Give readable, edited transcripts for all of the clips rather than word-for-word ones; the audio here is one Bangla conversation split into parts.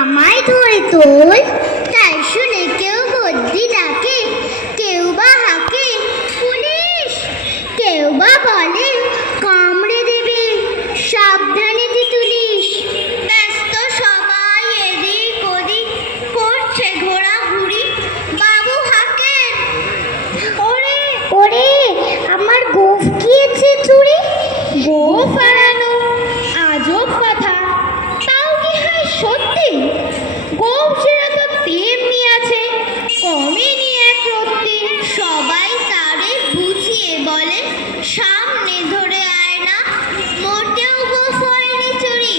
আমায় ধরে তোল, তাই শুনে কেউ বদ্যি ডাকে, কেউ বা হাঁকে পুলিশ, কেউ বা বলে কামড়ে দেবে সাবধানে তুলিস। ব্যস্ত সবাই এদিক ওদিক করছে ঘোরাঘুরি, বাবু হাঁকেন, ওরে ওরে আমার গোঁফ গিয়েছে চুরি। গোঁফ হারানো আজব কথা, তাও কি হয় সত্যি? গোঁফ ছেঁড়া তো তেমনি আছে, কমেনি এক রত্তি। সবাই তারে বুঝিয়ে বলে সামনে ধরে আয় না, মোটেও গোঁফ হয়নি চুরি,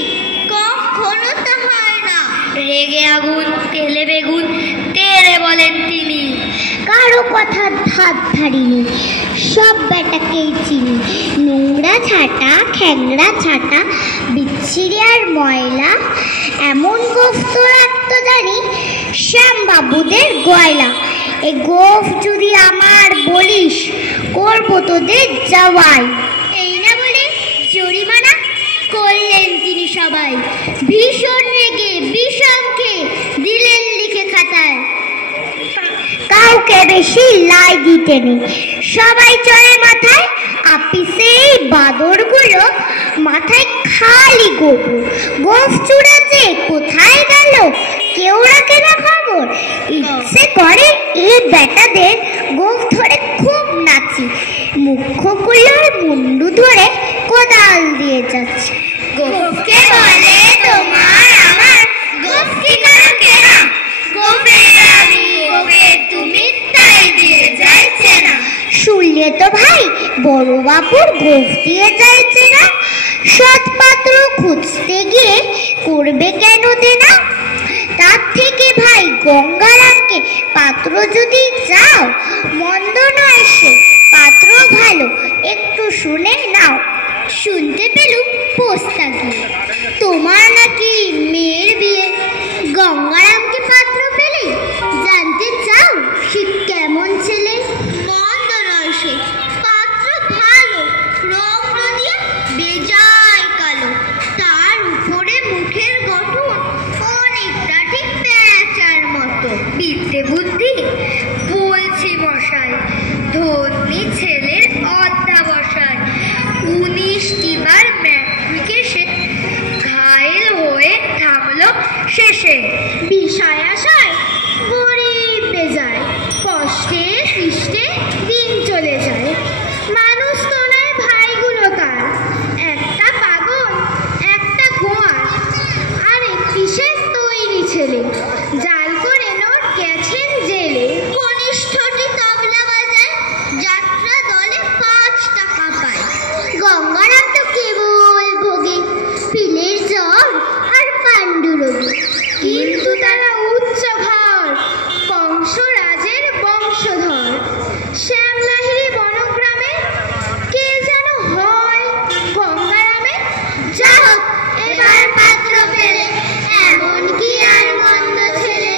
কখনো তা হয় না। রেগে আগুন তেলে বেগুন তেরে বলেন তিনি, কারো কথা হাত ধারিনি, সব বেটাকেই চিনি। নোংরা ছাটা খ্যাংরা ছাটা বিচ্ছিরি আর ময়লা, এমন গোঁফ তো রাখতো জানি শ্যামবাবুদের গয়লা। এ গোঁফ যদি আমার বলিস, করবো তোদের জবাই। এই না বলে জরিমানা করলেন তিনি সবাই, ভীষণ রেগে বিষমকে দিলেন লিখে খাতায়। কাউকে বেশি লাই দিতে নেই, সবাই চলে মাথায়, আপিসে এই বাদরগুলো মাথায় খালি গোবর। গোঁফ চূড়াতে কোথায় গেল কেউ রাখে না খবর। ইচ্ছে করে এই বেটাদের গোঁফ ধরে খুব নাচি, মুখ্যগুলোর মুন্ডু ধরে কোদাল দিয়ে যাচ্ছে। গোঁফকে বলে তোমার আমার, গোঁফ কি কারো কেনা, গোঁফের আমি গোঁফের তুমি, তাই দিয়ে যাইছে না। শুনলে তো ভাই বড় বাবুর গোঁফ দিয়ে যাইছে না, সৎ পাত্র খুঁজতে গিয়ে করবে কেন দেনা? তার থেকে ভাই গঙ্গারামকে পাত্র যদি চাও, মন্দ নয় সে পাত্র ভালো, একটু শুনে নাও। শুনতে পেলুম পোস্তা গিয়ে তোমার নাকি মেয়ের বিয়ে, গঙ্গারামকে পাত্র পেলে জানতে চাও সে কেমন ছেলে? মন্দ নয় সে পাত্র ভালো, রং দিয়ে বেজায় কালো, তার উপরে মুখের গঠন অনেকটা ঠিক প্যাঁচার মতো। বিদ্যে বুদ্ধি বলছি মশাই, ধন্যী ছেলের অধ্যাবসায়, 19টি বার ম্যাট্রিকে সে ঘায়েল হয়ে থামলো শেষে। বিষয় আশায় গরিব বেজায়, কষ্টে সৃষ্টে দিন চলে যায়। মানুষ তো নয় ভাইগুলো তার, একটা পাগল একটা গোয়ার, আরেক কিসের তৈরি ছেলে, জাল করে নোট গেছেন জেলে। কনিষ্ঠটি তবলা বাজায়, যাত্রা দলে 5 টাকা পায়। গঙ্গারাম তো কেবল ভোগে পিলের জ্বর আর পাণ্ডুরোগী, কিন্তু তারা উচ্চ ঘর, কংসরাজের বংশধর। শ্যামলাহিরি বনগ্রামে কে যেন হয় গঙ্গারামে, যা হোক এবার পাত্র পেলে, এমন কি আর মন্দ ছেলে।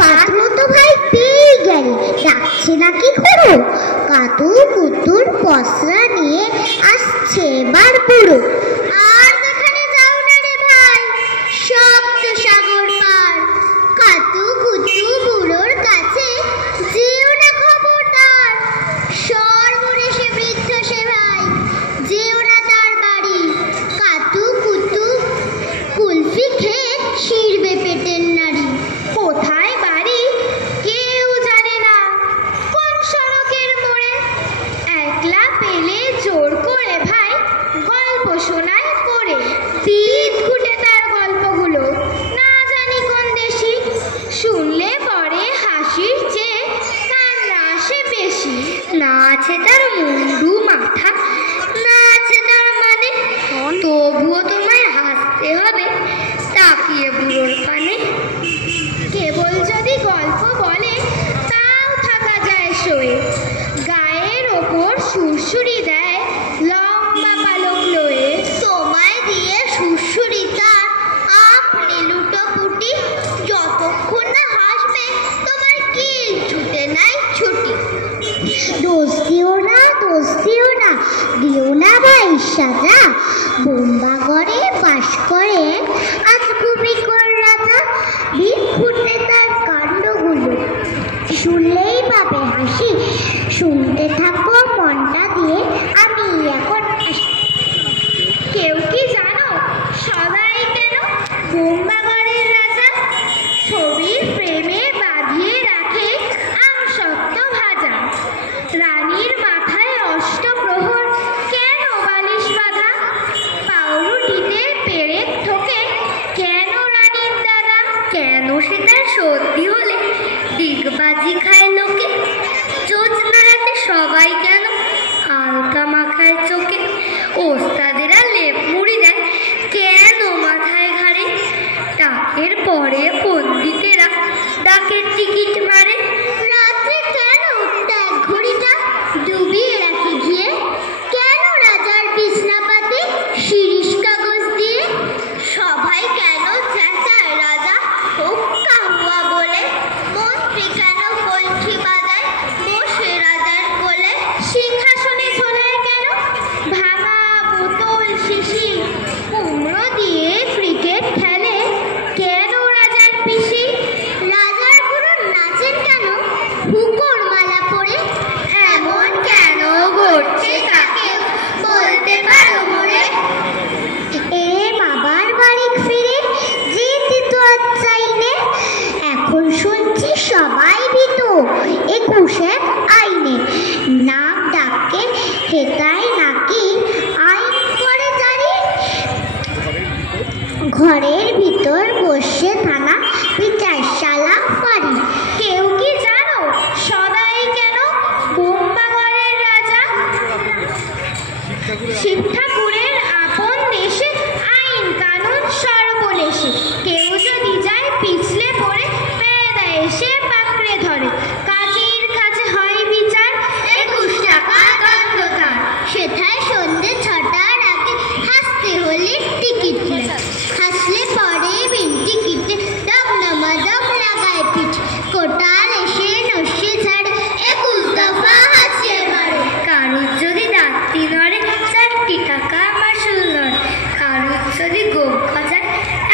পাত্র তো ভাই পেয়ে গেলে, ডাকছে নাকি করো, কাতু কুতুর পসরা নিয়ে আসছে এবার বুড়ো। আর যেখানে যাও না রে ভাই, সব তো সাগর পার, কাতু কুতু বুড়োর কাছে যেও না খবরদার। সর্বনেশে বৃদ্ধ সে ভাই, যেও না তার বাড়ি, কাতু কুতু কুলফি খেয়ে ছিঁড়বে পেটের নাড়ি। কোথায় বাড়ি কেউ জানে না, কোন সড়কের মোড়ে, একলা পেলে জোর করে ভাই গল্প শোনায় পড়ে। পিঠ ঘুটে তার গল্পগুলো না জানি কোন দেশি, শুনলে পরে হাসির চেয়ে কান্না আসে বেশি। না আছে তার মুন্ডু মাথা, না আছে তার মানে, তবুও তোমায় হাসতে হবে তাকিয়ে বুড়োর পানে। কেবল যদি গল্প বলে তাও থাকা যায় সয়ে, গায়ের ওপর সুরসুরি দেয় লম্বা পালক লয়ে। সময় দিয়ে সুরসুরি তার আপনি লুটোপুটি, যতক্ষণ না হাসবে তোমার কি ছুটে নাই ছুটি। দোষ দিও না দিও না ভাই সাজা, বোম্বা গড়ে বাস করে আজ খুবই কর রাজা। ব্রহ্মাগণের রাজা ছবির প্রেমে বাঁধিয়ে রাখে আমসত্ব ভাজা। রানীর মাথায় অষ্টপ্রহর কেন বালিশ বাঁধা? পাউরুটিতে পেরেক ঠোকে কেন রানীর দাদা? কেন সে তার সর্দি হলে ডিগবাজি খায় লোকে? জোছনা রাতে সবাই কেন হালকা মাখায় চোখে? ওস্তাদেরা লেপ মুড়ি দেয় কেন মাথায় ঘাড়ে? ডাকের পরে পণ্ডিতেরা ডাকের টিকিট মারে। রাতে কেন ট্যাগ ঘড়িটা ডুবিয়ে রাখি ঘিয়ে? কেন রাজার বিছনা পাতে শিরিষ কাগজ দিয়ে? সবাই কেন চেঁচায় রাজা হুক্কা হুয়া বলে? মন্ত্রী কেন কলকি বাজায় বসে রাজার কোলে? সিংহাসনে ঝোলায় কেন ভাঙা বোতল শিশি? কুমড়ো দিয়ে ক্রিকেট খেলে কেন রাজার পিসি? রাজার গুরু নাচেন কেন হুকোর মালা পরে? এমন কেন ঘটছে কাকে বলতে পারো মোরে? এ বাবার বাড়ি ফিরে যেতে তো আর চাইনে, এখন শুনছি সবাই ভীত 21 আইনে। নাক ডাকে হেতায় নাকি আইন করে জারি, ঘরের ভিতর বসে থানা বিচারশালা ফাঁড়ি। কেউ কি জানো সদাই কেন ব্রহ্মাগণের রাজা? শিব ঠাকুরের আপন দেশে আইন কানুন সর্বনেশে। কেউ যদি যায় পিছলে পড়ে বেদা এসে পাকড়ে ধরে। কাজের কাছে হয় বিচার 21 টাকা দণ্ড তার। সেথায় সন্ধ্যে 6টার আগে হাসতে হলে টিকিট নেয়। হাসলে পরে বিন টিকিটে দমদমা দম লাগায় পিঠ। কোটার এসে নস্যে ঝাড়ে 21 দফা হাসিয়ে মারে। কারুর যদি রাত্রি নড়ে 4 টাকা মাসুল নড়ে। কারুর যদি গোপ গজায়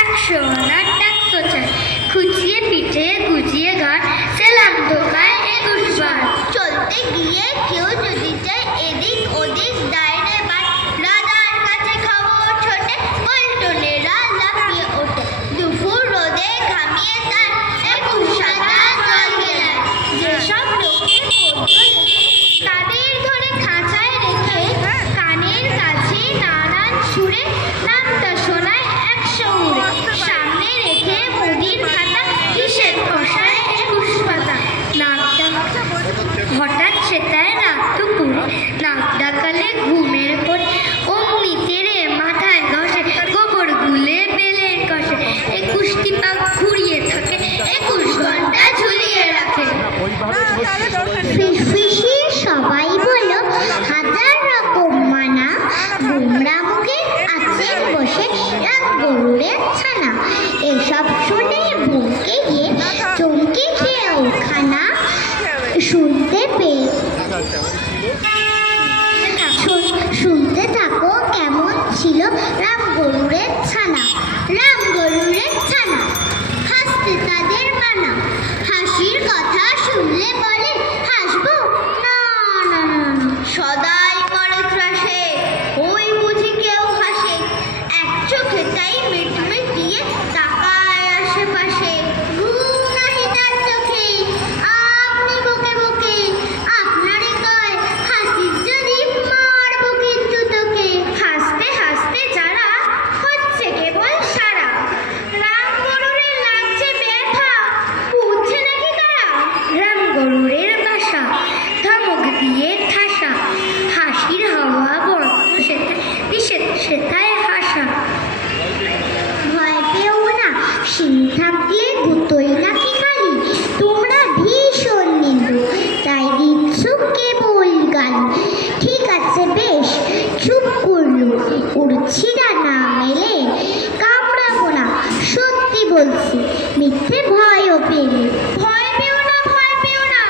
100 আনা ট্যাক্স চায়। খুঁচিয়ে পিঠে গুজিয়ে ঘর সেলাম দোকায় 21 বার। চলতে গিয়ে কেউ যদি চায় এদিক ওদিক ডাইনে বাই, রাজার কাছে খবর ছোটে পল্টনেরা লাফিয়ে ওঠে। দুপুর রোদে ঘামিয়ে তার 21 সাদা জল গেলায়। যেসব লোকে তাদের ধরে খাঁচায় রেখে কানের কাছে নানান সুরে নামটা শোনায় 100 উড়ে। সামনে রেখে মুদির খাতা হিসেব কষায় 21 পাতা। হঠাৎ সেটায় রাত দুপুর নাক ডাকালে ঘুমের পর অমনি তেরে মাথায় ঘষে গোবর গুলে বেলের কষে। 21 টিপা ঘুরিয়ে থাকে 21 ঘন্টা ঝুলিয়ে রাখে। ফিসফিসি সবাই বলো হাজার রকম মানা, গুমরা মুখে আছেন বসে রাত গরুরের ছানা। এসব শুনে বুকে গিয়ে চমকে খেয়ে খানা। শুনতে থাকো কেমন ছিল রাম গরুরের ছানা। রাম গরুরের ছানা হাসতে তাদের মানা। হাসির কথা শুনলে বলে হাসবো না না না না। সদাই মরে ত্রাসে ওই বুঝি কেউ হাসে। এক চোখে তাই মিটমিট দিয়ে তাকায় আশেপাশে। ঘুম নাহি তার চোখে আপনি বকে বকে আপনারে কয় হাসির যদি মারবো কিন্তু তোকে। হাসতে হাসতে যারা হচ্ছে কেবল সারা। রাম গরুরের লাগছে ব্যথা বুঝছে নাকি কারা? রাম গরুরের বাসা ধমক দিয়ে ঠাসা। হাসির হাওয়া বন্ধ সেথায় হাসা। ভয় পেও না সিং থাকলে গুতোই নাকি খালি। তোমরা ভীষণ নিন্দু তাই দিচ্ছ কেবল গালি। ঠিক আছে বেশ চুপ করলো উড়ছিরা না মেলে। কামড়াবো না সত্যি বলছি মিথ্যে ভয়ও পেলে। ভয় পেও না ভয় পেও না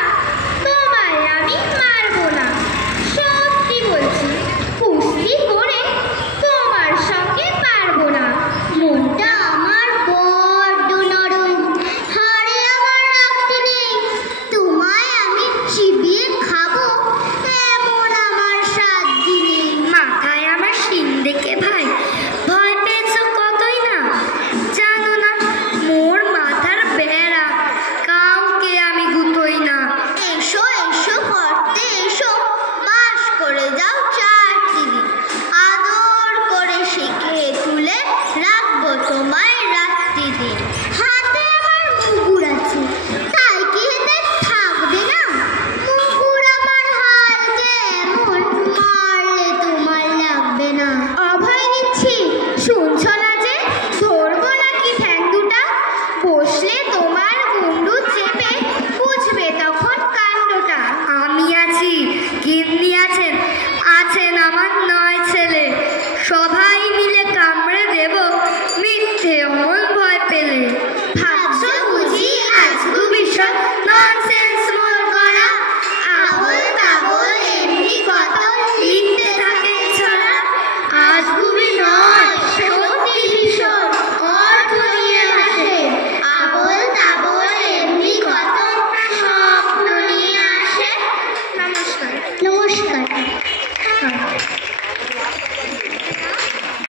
তোমায় আমি মারবো না। সত্যি বলছি কুস্তি করে তোমার সঙ্গে পারবো না। মনটা আমার বড্ড নরম, হাড়ে আমার রক্ত নেই। তোমায় আমি চিবিয়ে খাবো এমন আমার সাধ্য নেই। মাথায় আমার শিং দেখে ভাই ভয় পেয়েছো কতই না জানো তাদের।